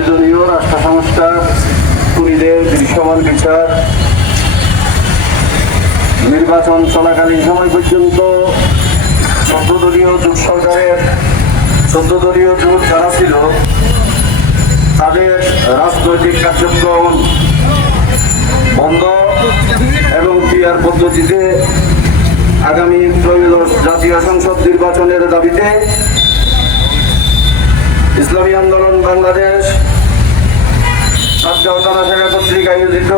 প্রয়োজনীয় রাষ্ট্র সংস্কার খুনিদের দৃশ্যমান বিচার, নির্বাচন চলাকালীন সময় পর্যন্ত চোদ্দ দলীয় জোট সরকারের, চোদ্দ দলীয় জোট যারা ছিল, তাদের রাজনৈতিক কার্যক্রম বন্ধ এবং পিয়ার পদ্ধতিতে আগামী ত্রয়োদশ জাতীয় সংসদ নির্বাচনের দাবিতে ইসলামী আন্দোলন বাংলাদেশ, সাতগাঁও আয়োজিত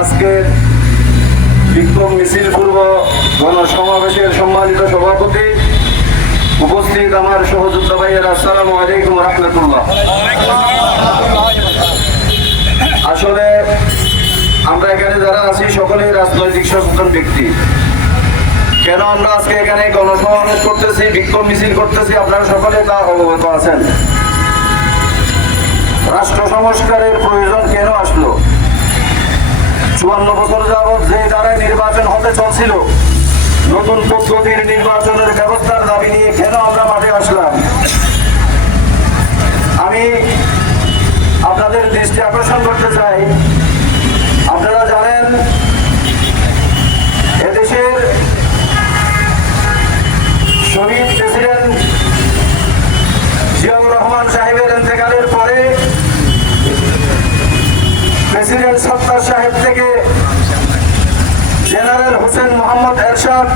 আজকের বিক্ষোভ মিছিল পূর্ব গণসমাবেশের সম্মানিত সভাপতি উপস্থিত আমার সহযোদ্ধা ভাইয়ের, আসসালামু আলাইকুম রহমতুল্লাহ। আসলে আমরা এখানে যারা আছি, সকলেই রাজনৈতিক সচেতন ব্যক্তি। কেন আমরা আজকে এখানে গণসমাবেশ করতেছি, বিক্ষোভ মিছিল করতেছি, আপনারা সকলে তা অবগত আছেন। রাষ্ট্র সংস্কারের প্রয়োজন কেন আসলো? চুয়ান্ন বছর যাবৎ যে দ্বারাই নির্বাচন হতে চলছিল, নতুন পদ্ধতির নির্বাচনের ব্যবস্থার দাবি নিয়ে কেন আমরা মাঠে আসলাম? আমি আপনাদের দৃষ্টি আকর্ষণ করতে চাই আপনারা জানেন এদেশের শহীদ প্রেসিডেন্ট জিয়াউর রহমান সাহেবের ইন্তেকালের পরে প্রেসিডেন্ট সত্তার সাহেব থেকে জেনারেল হোসেন মোহাম্মদ এরশাদ।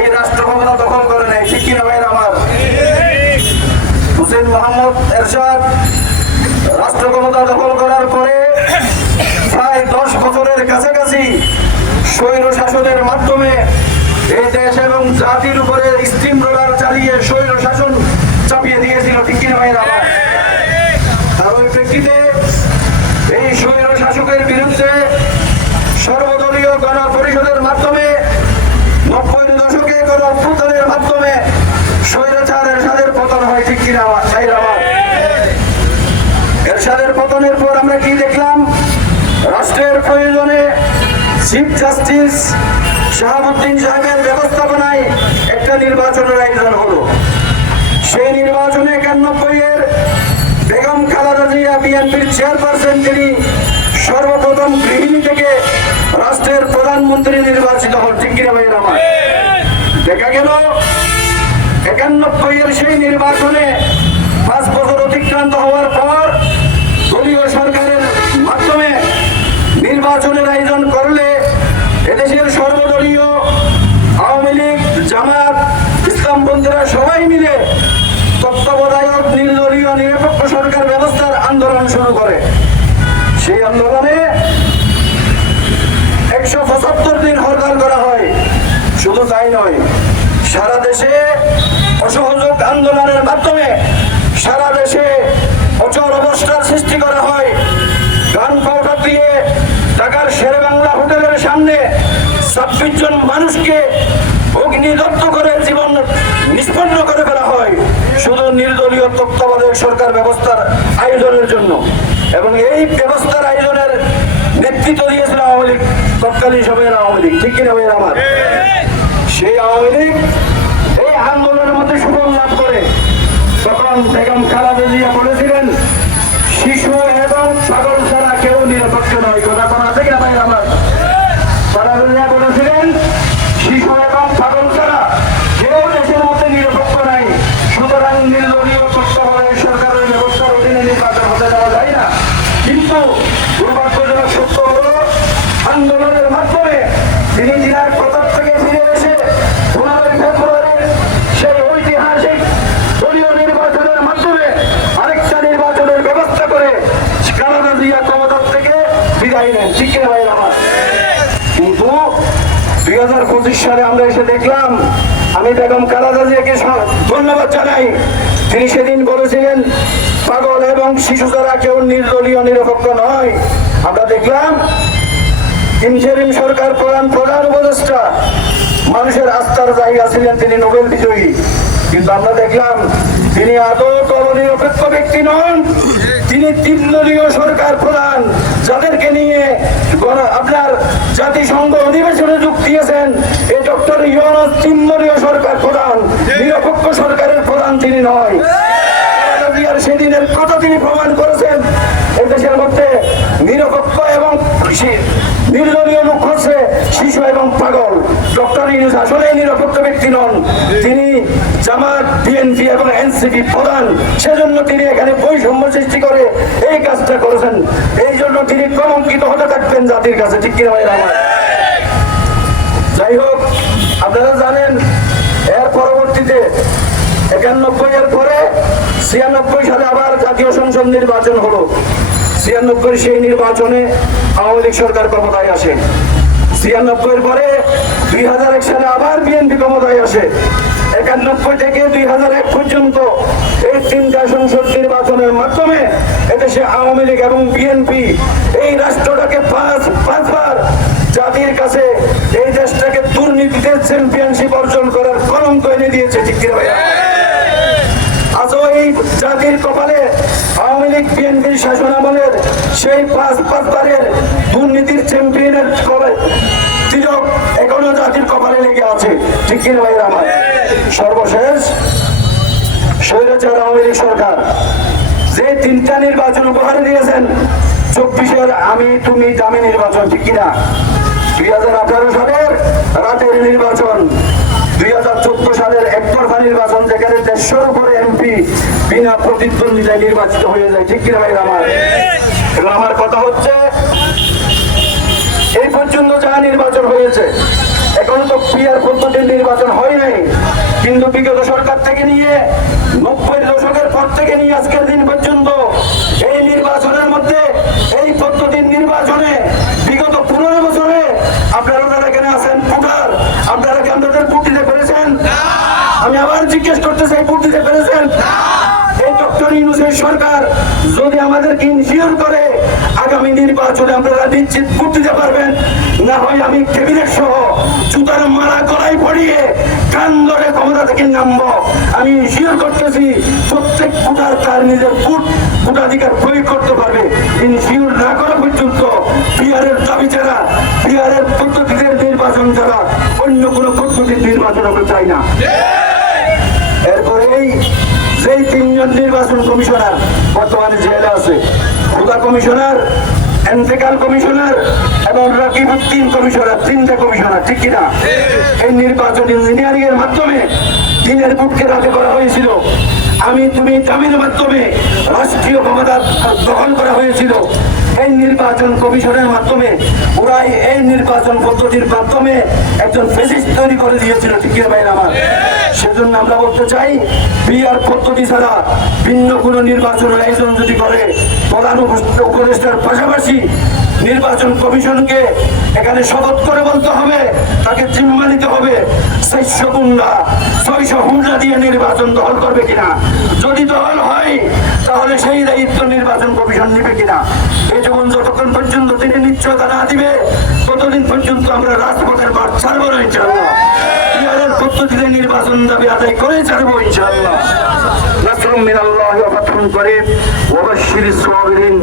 এই রাষ্ট্র ক্ষমতা দখল করে নেয়। ঠিক কিনা ভাইয়ের আমার হোসেন মোহাম্মদ এরশাদ রাষ্ট্র ক্ষমতা দখল করার পরে প্রায় দশ বছরের কাছাকাছি স্বৈর শাসনের মাধ্যমে এই দেশ এবং জাতির উপরে স্টিম রোলার চালিয়ে স্বৈর শাসন চাপিয়ে দিয়েছিল ঠিক কিনা ভাইয়ের আমার তার ওই প্রেক্ষিতে এই স্বৈর শাসকের বিরুদ্ধে সর্বদলীয় গণ পরিষদের মাধ্যমে নব্বই দশকে গণ অভ্যুত্থানের মাধ্যমে স্বৈরাচার এরশাদের পতন হয় ঠিক কিনা আমার ভাইয়ের আমার এরশাদের পতনের পর আমরা কি দেখলাম রাষ্ট্রের প্রয়োজনে চিফ জাস্টিস শাহাবুদ্দিন সাহেবের ব্যবস্থাপনায় একটা নির্বাচনের আয়োজন হলো। সেই নির্বাচনে একানব্বই এর বেগম খালেদা জিয়া বিএনপির চেয়ারপারসন তিনি সর্বপ্রথম গৃহিণী থেকে রাষ্ট্রের প্রধানমন্ত্রী নির্বাচিত হন, ঠিক কিনা ভাইয়ের আমার? দেখা গেল একানব্বই এর সেই নির্বাচনে পাঁচ বছর অতিক্রান্ত হওয়ার পর দলীয় সরকারের মাধ্যমে নির্বাচনের আয়োজন দেশে অসহযোগ আন্দোলনের মাধ্যমে সারা দেশে অচল অবস্থার সৃষ্টি করা হয়। গান পাউডার দিয়ে ঢাকার শেরে বাংলা হোটেলের সামনে ছাব্বিশ জন মানুষকে অগ্নিদত্ত করে জীবন নিষ্পন্ন করে ফেলা হয়। শুধু নির্দলীয় তত্ত্বাবধায়ক সরকার ব্যবস্থার আয়োজনের জন্য। এবং এই ব্যবস্থার আয়োজনের নেতৃত্ব দিয়েছিল আওয়ামী লীগ, তৎকালীন সময়ের আওয়ামী লীগ। ঠিক কিনা আমার? সেই আওয়ামী লীগ বেগম খালাদা জিয়া বলেছিলেন শিশু এবং পাগল ছাড়া কেউ নিরপেক্ষ নয় কথা কোন আছে কিনা ভাই আমার খালাদা জিয়া বলেছিলেন শিশু এবং পাগল ছাড়া কেউ দেশের মধ্যে নিরপেক্ষ নাই সুতরাং নির্দলীয় তত্ত্বাবধায়ক সরকারের ব্যবস্থার অধীনে নির্বাচন হতে দেওয়া যায় না কিন্তু দুর্ভাগ্যজনক সত্য হলো আন্দোলনের মাধ্যমে তিনি জেলার প্রতাপ থেকে ফিরে এসে পনেরোই ফেব্রুয়ারি সেই ঐতিহাসিক দলীয় নির্বাচনের মাধ্যমে আরেকটা নির্বাচনের ব্যবস্থা করে কানাডা দিয়া ক্ষমতার থেকে বিদায় নেন ঠিক কিনা ভাই আমার কিন্তু দুই সালে আমরা এসে দেখলাম, আমি বেগম কালাদা জিয়াকে স- ধন্যবাদ জানাই। তিনি সেদিন বলেছিলেন, পাগল এবং শিশু ছাড়া কেউ নির্দলীয়, নিরপেক্ষ নয়। আমরা দেখলাম ইনসেরিম সরকার প্রধান প্রধান উপদেষ্টা, মানুষের আস্থার জায়গা ছিলেন তিনি, নোবেল বিজয়ী। কিন্তু আমরা দেখলাম, তিনি আদৌ নিরপেক্ষ ব্যক্তি নন। তিনি তিন দলীয় সরকার প্রধান, যাদেরকে নিয়ে আপনার জাতিসংঘ অধিবেশনে যোগ দিয়েছেন। ডক্টর ইউনুস তিন দলীয় সরকার প্রধান নিরপেক্ষ সরকারের প্রধান তিনি নয়। সেদিনের কথা তিনি প্রমাণ করেছেন এই দেশের মধ্যে নিরপেক্ষ এবং নির্দলীয় লোক হচ্ছে শিশু এবং পাগল। ডক্টর ইউনুস আসলেই নিরপেক্ষ ব্যক্তি নন। তিনি জামাত বিএনপি এবং এনসিপি প্রধান। সেজন্য তিনি এখানে বৈষম্য সৃষ্টি করে এই কাজটা করেছেন। এই জন্য তিনি কলঙ্কিত হতে থাকবেন জাতির কাছে ঠিক কিনা ভাই আমার যাই হোক আপনারা জানেন, এর পরবর্তীতে একানব্বই এর পরে ছিয়ানব্বই সালে আবার জাতীয় সংসদ নির্বাচন হলো। ছিয়ানব্বই সেই নির্বাচনে আওয়ামী লীগ সরকার ক্ষমতায় আসে। ছিয়ানব্বই এর পরে দুই হাজার এক সালে আবার বিএনপি ক্ষমতায় আসে। একানব্বই থেকে দুই হাজার এক পর্যন্ত এই তিনটা সংসদ নির্বাচনের মাধ্যমে এদেশে আওয়ামী লীগ এবং বিএনপি এই রাষ্ট্রটাকে পাঁচ, পাঁচবার জাতির কাছে চ্যাম্পিয়নশিপ অর্জন করার কলঙ্ক এনে দিয়েছে, ঠিক ভাইয়া? আজও এই জাতির কপালে আওয়ামী লীগ বিএনপির শাসন আমলের সেই পাঁচ পাঁচবারের দুর্নীতির চ্যাম্পিয়নের কলে তিলক এখনও জাতির কপালে লেগে আছে, ঠিক ভাইয়া? আমার সর্বশেষ, স্বৈরাচার আওয়ামী লীগ সরকার যে তিনটা নির্বাচন উপহার দিয়েছেন, চব্বিশের আমি তুমি দামি নির্বাচন, ঠিক কিনা? দুই হাজার আঠারো সালের রাতের নির্বাচন, দুই হাজার চোদ্দ সালের একতরফা নির্বাচন, যেখানে দেড়শোর উপরে এমপি বিনা প্রতিদ্বন্দ্বিতায় নির্বাচিত হয়ে যায়। ঠিক কিনা ভাই আমার এবং আমার কথা হচ্ছে, এই পর্যন্ত যা নির্বাচন হয়েছে, এখন তো পিয়ার পদ্ধতির নির্বাচন হয় নাই কিন্তু বিগত সরকার থেকে নিয়ে নব্বই দশকের পর থেকে নিয়ে আজকের দিন পর্যন্ত এই নির্বাচনের মধ্যে এই পদ্ধতির নির্বাচনে বিগত পনেরো বছরে আপনারা যারা এখানে আছেন ভোটার আপনারা কি আপনাদের ভোট দিতে পেরেছেন আমি আবার জিজ্ঞেস করতে চাই, ভোট দিতে পেরেছেন? এই ডক্টর ইউনুসের সরকার যদি আমাদেরকে ইনশিওর করে, আগামী নির্বাচনে আপনারা নিশ্চিত ভোট দিতে পারবেন। না হয় আমি ক্যাবিনেট সহ জুতার মারা গলায় পড়িয়ে কান ধরে ক্ষমতা থেকে নামবো। আমি ইনশিওর করতেছি, প্রত্যেক ভোটার তার নিজের ভোট ভোটাধিকার প্রয়োগ করতে পারবে। ইনশিওর না করা পর্যন্ত বিহারের দাবি ছাড়া, বিহারের পদ্ধতিতে নির্বাচন ছাড়া অন্য কোনো পদ্ধতির নির্বাচন আমরা চাই না। তিনজন নির্বাচন কমিশনার বর্তমানে জেলে আছে। খুদা কমিশনার এন্টেকাল কমিশনার এবং রাকিব উদ্দিন কমিশনার, তিনটে কমিশনার, ঠিক কিনা? এই নির্বাচন ইঞ্জিনিয়ারিং এর মাধ্যমে দিনের বুটকে রাতে করা হয়েছিল। আমি, তুমি দামির মাধ্যমে রাষ্ট্রীয় ক্ষমতা গ্রহণ করা হয়েছিল। এই নির্বাচন কমিশনের মাধ্যমে ওরাই এই নির্বাচন পদ্ধতির মাধ্যমে একজন ফেসিস তৈরি করে দিয়েছিল ঠিকের ভাই আমার? সেজন্য আমরা বলতে চাই বিআর পদ্ধতি ছাড়া ভিন্ন কোনো নির্বাচন আয়োজন যদি করে প্রধান উপদেষ্টার পাশাপাশি নির্বাচন কমিশনকে এখানে শপথ করে বলতে হবে, তাকে জিম্মা নিতে হবে চারশো গুন্ডা ছয়শো হুন্ডা দিয়ে নির্বাচন দখল করবে কিনা? যদি দখল হয়, তাহলে সেই দায়িত্ব নির্বাচন কমিশন নেবে কিনা? এই যখন যতক্ষণ পর্যন্ত তিনি নিশ্চয়তা না দিবে, ততদিন পর্যন্ত আমরা রাজপথের মাঠ ছাড়বো না, ইনশাআল্লাহ। পদ্ধতিতে নির্বাচন দাবি আদায় করে ছাড়বো মিনাল্লাহি ওয়া বাশশিরিস সাবিরিন